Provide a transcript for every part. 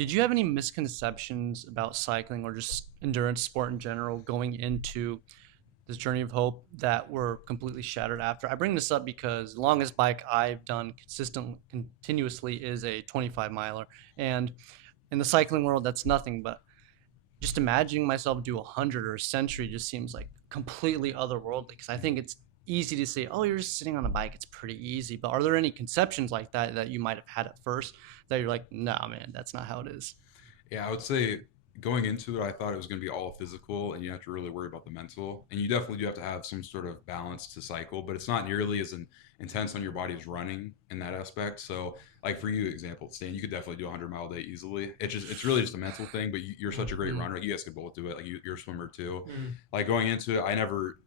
Did you have any misconceptions about cycling or just endurance sport in general going into this journey of hope that were completely shattered after? I bring this up because the longest bike I've done continuously is a 25 miler. And in the cycling world, that's nothing, but just imagining myself do 100 or a century just seems like completely otherworldly because I think it's easy to say, oh, you're just sitting on a bike. It's pretty easy. But are there any conceptions like that that you might have had at first that you're like, nah, man, that's not how it is? Yeah, I would say going into it, I thought it was going to be all physical, and you have to really worry about the mental. And you definitely do have to have some sort of balance to cycle, but it's not nearly as intense on your body as running in that aspect. So, like for you, example, Stan, you could definitely do a 100-mile day easily. It's really just a mental thing. But you're such a great Mm, runner. You guys could both do it. Like you're a swimmer too. mm. Like going into it, I never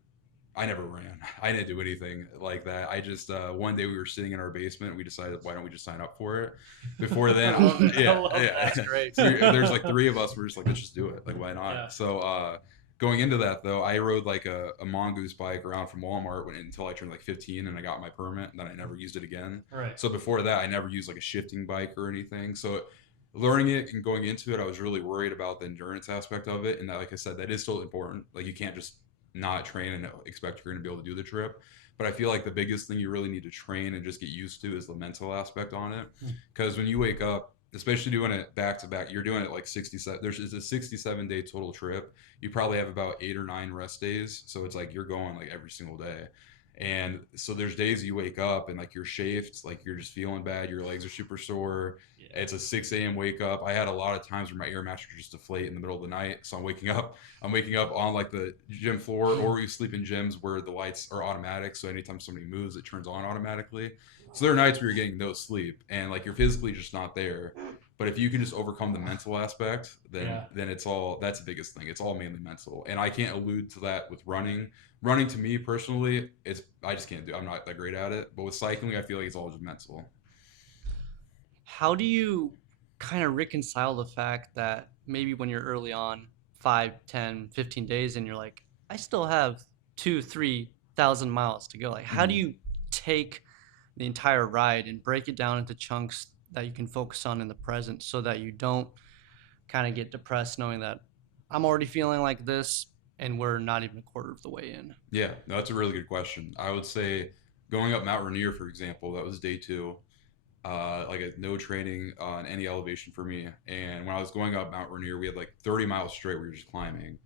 ran. I didn't do anything like that. I just one day we were sitting in our basement. We decided, why don't we just sign up for it? Before I then, love it. I yeah, love that. That's yeah. great. There's like three of us. We're just like, let's just do it. Like, why not? Yeah. So going into that though, I rode like a mongoose bike around from Walmart until I turned like 15, and I got my permit. And then I never used it again. Right. So before that, I never used like a shifting bike or anything. So learning it and going into it, I was really worried about the endurance aspect of it. And that, like I said, that is still important. Like you can't just not train and expect you're going to be able to do the trip. But I feel like the biggest thing you really need to train and just get used to is the mental aspect on it. Mm. Because when you wake up, especially doing it back to back, you're doing it like 67. There's a 67-day total trip. You probably have about 8 or 9 rest days. So it's like you're going like every single day. And so there's days you wake up and like you're chafed, like you're just feeling bad, your legs are super sore. Yeah. It's a 6 a.m. wake up. I had a lot of times where my air mattress just deflate in the middle of the night. So I'm waking up on like the gym floor, or we sleep in gyms where the lights are automatic. So anytime somebody moves, it turns on automatically. So there are nights where you're getting no sleep and like you're physically just not there. But if you can just overcome the mental aspect, Yeah. then it's all that's the biggest thing. It's all mainly mental. And I can't allude to that with running. Running to me personally, it's I just can't do. I'm not that great at it. But with cycling, I feel like it's all just mental. How do you kind of reconcile the fact that maybe when you're early on, 5, 10, 15 days, and you're like, I still have 2, 3,000 miles to go. Like, how do Mhm. you take the entire ride and break it down into chunks that you can focus on in the present so that you don't kind of get depressed knowing that I'm already feeling like this and we're not even a quarter of the way in? Yeah, no, that's a really good question. I would say going up Mount Rainier, for example, that was day two. Like a no training on any elevation for me. And when I was going up Mount Rainier, we had like 30 miles straight. We were just climbing,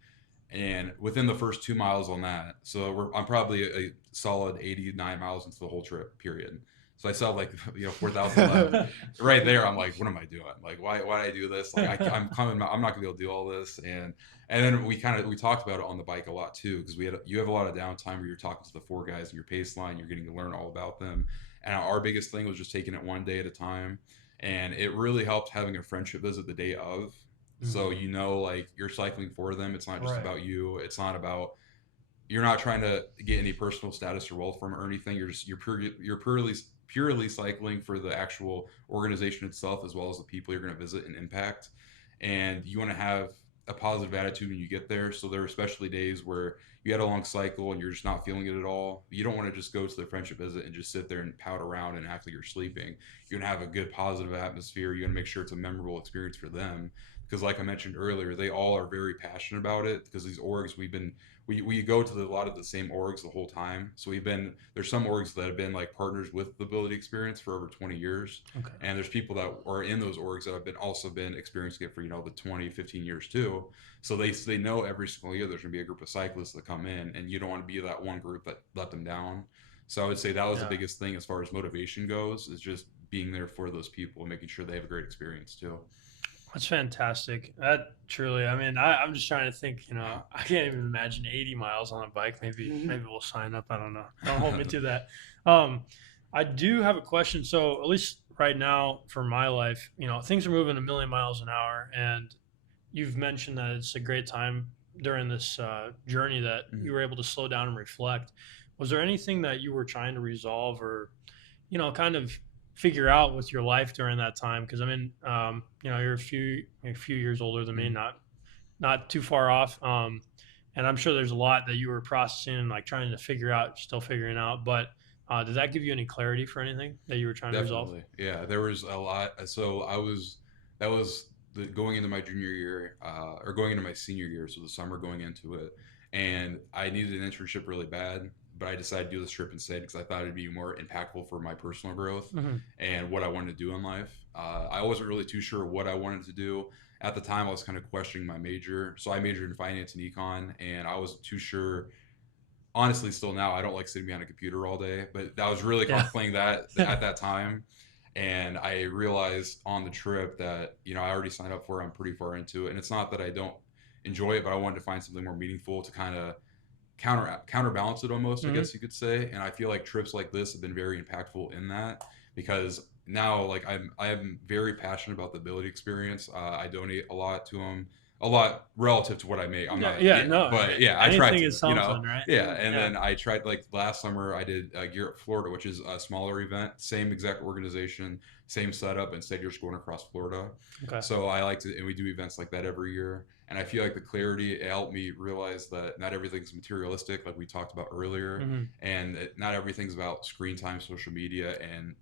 and within the first 2 miles on that, so I'm probably a solid 89 miles into the whole trip. Period. So I saw like 4,000 left. Right there, I'm like, what am I doing? Like, why did I do this? Like, I'm coming. I'm not gonna be able to do all this. And then we talked about it on the bike a lot too, because you have a lot of downtime where you're talking to the four guys in your pace line. You're getting to learn all about them. And our biggest thing was just taking it one day at a time. And it really helped having a friendship visit the day of. So Mm. like you're cycling for them. It's not just Right. about you. It's not about you're not trying to get any personal status or wealth from it or anything. You're purely cycling for the actual organization itself, as well as the people you're going to visit and impact. And you want to have a positive attitude when you get there. So there are especially days where you had a long cycle and you're just not feeling it at all. You don't want to just go to the friendship visit and just sit there and pout around and act like you're sleeping. You're gonna have a good positive atmosphere. You're gonna make sure it's a memorable experience for them. Because like I mentioned earlier, they all are very passionate about it. Because these orgs, we go to a lot of the same orgs the whole time. So there's some orgs that have been like partners with the ability experience for over 20 years. Okay. And there's people that are in those orgs that have been experiencing it for the 20, 15 years too. So they know every single year there's gonna be a group of cyclists that come in, and you don't want to be that one group that let them down. So I would say that was the Yeah. biggest thing as far as motivation goes, is just being there for those people and making sure they have a great experience too. That's fantastic. That truly, I mean, I'm just trying to think, I can't even imagine 80 miles on a bike. Maybe we'll sign up. I don't know. Don't hold me to that. Um, I do have a question. So at least right now for my life, things are moving a million miles an hour, and you've mentioned that it's a great time during this journey that you were able to slow down and reflect. Was there anything that you were trying to resolve or kind of figure out with your life during that time? Because I mean, you're a few years older than me, Mhm. not too far off. And I'm sure there's a lot that you were processing and like trying to figure out, still figuring out. But did that give you any clarity for anything that you were trying to resolve? Definitely. Yeah, there was a lot. So that was going into my junior year, or going into my senior year, so the summer going into it, and I needed an internship really bad, but I decided to do this trip instead because I thought it'd be more impactful for my personal growth Hmm. and what I wanted to do in life. I wasn't really too sure what I wanted to do. At the time, I was kind of questioning my major. So I majored in finance and econ, and I wasn't too sure. Honestly, still now, I don't like sitting behind a computer all day, but I was really Yeah. contemplating that at that time. And I realized on the trip that, I already signed up for it. I'm pretty far into it. And it's not that I don't enjoy it, but I wanted to find something more meaningful to kind of counterbalance it almost, I Hmm. guess you could say. And I feel like trips like this have been very impactful in that because now like I'm very passionate about the ability experience. I donate a lot to them, a lot relative to what I make. I'm Yeah, not, yeah, yeah, no, but yeah, I try anything to, is something, right? yeah. And Yeah. then I tried like last summer I did Gear Up Florida, which is a smaller event, same exact organization, same setup. Instead, you're just going across Florida. Okay. So I like to, and we do events like that every year. And I feel like the clarity, it helped me realize that not everything's materialistic, like we talked about earlier, Hmm. and not everything's about screen time, social media, and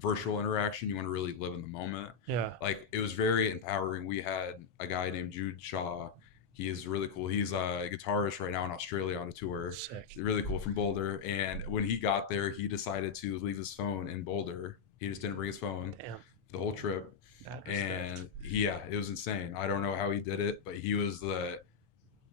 virtual interaction. You want to really live in the moment. Yeah. Like it was very empowering. We had a guy named Jude Shaw. He is really cool. He's a guitarist right now in Australia on a tour. Sick. Really cool, from Boulder. And when he got there, he decided to leave his phone in Boulder. He just didn't bring his phone Damn. the whole trip. Mad respect. And yeah, it was insane. I don't know how he did it, but he was the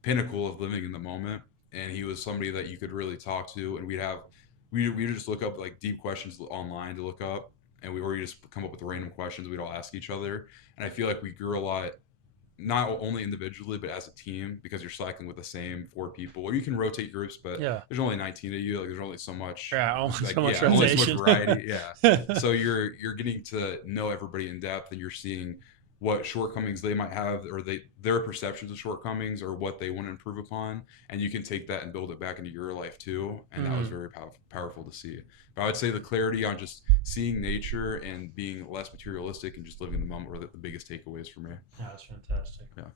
pinnacle of living in the moment. And he was somebody that you could really talk to. And we would just look up like deep questions online to look up, and we just come up with random questions we'd all ask each other. And I feel like we grew a lot, not only individually but as a team, because you're cycling with the same four people, or you can rotate groups, but Yeah. there's only 19 of you. Like there's only so much, Yeah. Almost like so much yeah, only so much rotation. variety. Yeah. So you're getting to know everybody in depth, and you're seeing what shortcomings they might have, or their perceptions of shortcomings, or what they want to improve upon, and you can take that and build it back into your life too. And that was Mhm. very powerful to see. But I would say the clarity on just seeing nature and being less materialistic and just living in the moment were the biggest takeaways for me. Yeah, that's fantastic. Yeah.